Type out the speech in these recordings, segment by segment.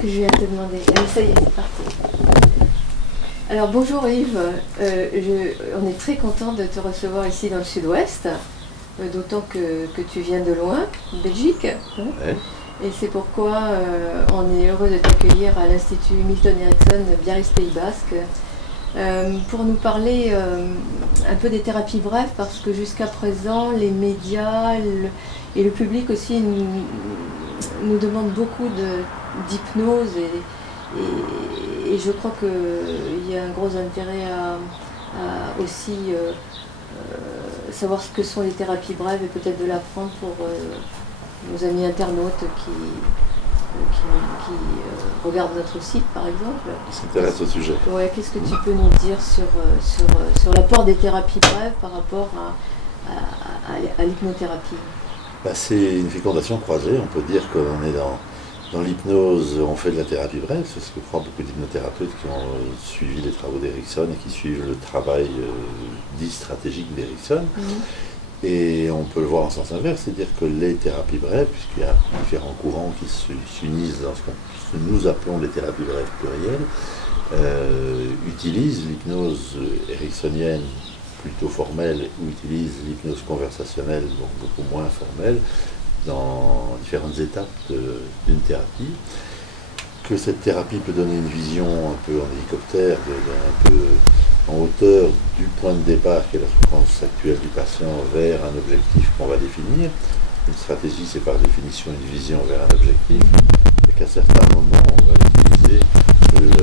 Que je viens de te demander. Allez, ça y est, c'est parti. Alors bonjour Yves, on est très content de te recevoir ici dans le sud-ouest, d'autant que tu viens de loin, de Belgique. Hein. Ouais. Et c'est pourquoi on est heureux de t'accueillir à l'Institut Milton Erickson Biarritz Pays Basque pour nous parler un peu des thérapies brèves, parce que jusqu'à présent les médias et le public aussi nous demandent beaucoup d'hypnose et je crois qu'il y a un gros intérêt à aussi savoir ce que sont les thérapies brèves et peut-être de l'apprendre pour nos amis internautes qui regardent notre site par exemple. Qui s'intéresse au sujet. Ouais, qu'est-ce que tu peux nous dire sur l'apport des thérapies brèves par rapport à l'hypnothérapie? C'est une fécondation croisée, on peut dire qu'on est dans l'hypnose, on fait de la thérapie brève, c'est ce que croient beaucoup d'hypnothérapeutes qui ont suivi les travaux d'Erickson et qui suivent le travail dit stratégique d'Erickson. Et on peut le voir en sens inverse, c'est-à-dire que les thérapies brèves, puisqu'il y a différents courants qui s'unissent dans ce que nous appelons les thérapies brèves plurielles, utilisent l'hypnose ericksonienne plutôt formelle ou utilisent l'hypnose conversationnelle, donc beaucoup moins formelle, dans différentes étapes d'une thérapie. Que cette thérapie peut donner une vision un peu en hélicoptère, un peu en hauteur du point de départ qui est la souffrance actuelle du patient vers un objectif qu'on va définir. Une stratégie, c'est par définition une vision vers un objectif, et qu'à certains moments, on va utiliser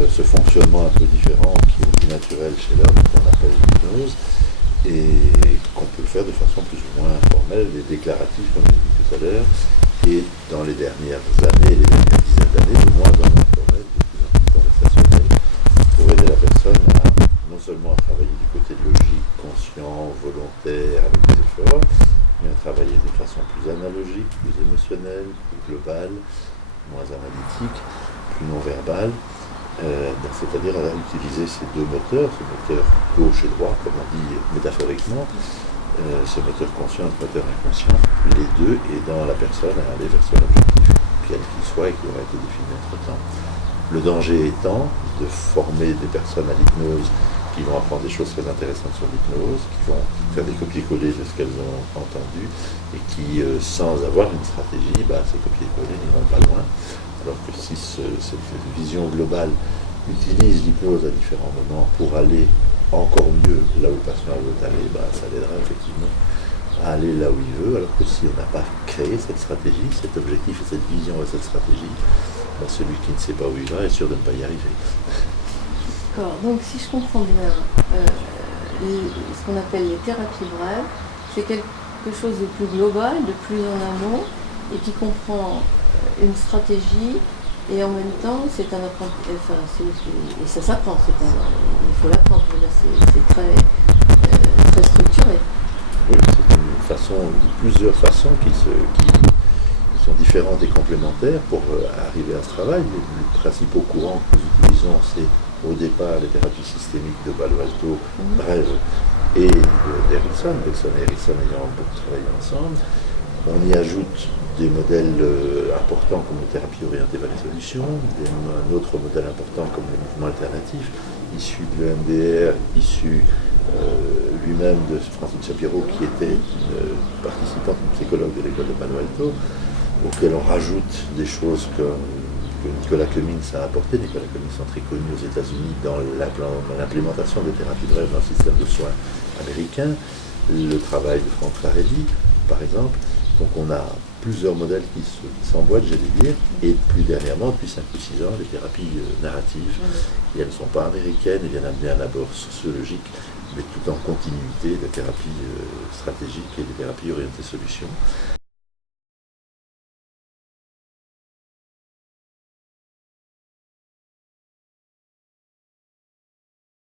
ce fonctionnement un peu différent qui est plus naturel chez l'homme, qu'on appelle l'hypnose, et qu'on peut faire de façon plus ou moins formelle et déclarative, comme je l'ai dit tout à l'heure, et dans les dernières années, les dernières dizaines d'années, de moins en moins formelle, de plus en plus conversationnelle, pour aider la personne à non seulement à travailler du côté logique, conscient, volontaire, avec des efforts, mais à travailler de façon plus analogique, plus émotionnelle, plus globale, moins analytique, plus non-verbale, c'est-à-dire à utiliser ces deux moteurs, ce moteur gauche et droit, comme on dit métaphoriquement, ce moteur conscient et ce moteur inconscient, les deux aidant la personne à aller vers son objectif, quel qu'il soit et qui aura été défini entre-temps. Le danger étant de former des personnes à l'hypnose qui vont apprendre des choses très intéressantes sur l'hypnose, qui vont faire des copier-coller de ce qu'elles ont entendu et qui, sans avoir une stratégie, ces copier-coller n'iront pas loin. Alors que si cette vision globale utilise l'hypnose à différents moments pour aller encore mieux là où le patient veut aller, ça l'aidera effectivement à aller là où il veut, alors que si on n'a pas créé cette stratégie, cet objectif et cette vision et cette stratégie, celui qui ne sait pas où il va est sûr de ne pas y arriver. D'accord, donc si je comprends bien, ce qu'on appelle les thérapies brèves, c'est quelque chose de plus global, de plus en amont, et qui comprend une stratégie, et en même temps, c'est un apprentissage, et ça s'apprend, il faut l'apprendre, c'est très structuré. Oui, c'est une façon, plusieurs façons qui sont différentes et complémentaires pour arriver à ce travail. Les principaux courants que nous utilisons, c'est au départ les thérapies systémiques de Palo Alto, brèves, et d'Erickson, et Erickson ayant beaucoup travaillé ensemble. On y ajoute des modèles importants comme les thérapies orientées vers les solutions, un autre modèle important comme les mouvements alternatifs, issus de l'EMDR, issu lui-même de Francine Shapiro, qui était une participante, une psychologue de l'école de Palo Alto, auquel on rajoute des choses que Nicolas Cummings a apporté. Nicolas Cummings est très connu aux États-Unis dans l'implémentation des thérapies brèves dans le système de soins américain, le travail de Frank Farelli, par exemple. Donc on a plusieurs modèles qui s'emboîtent, j'allais dire, et plus dernièrement, depuis 5 ou 6 ans, les thérapies narratives, et elles ne sont pas américaines, elles viennent amener un abord sociologique, mais tout en continuité des thérapies stratégiques et des thérapies orientées solutions.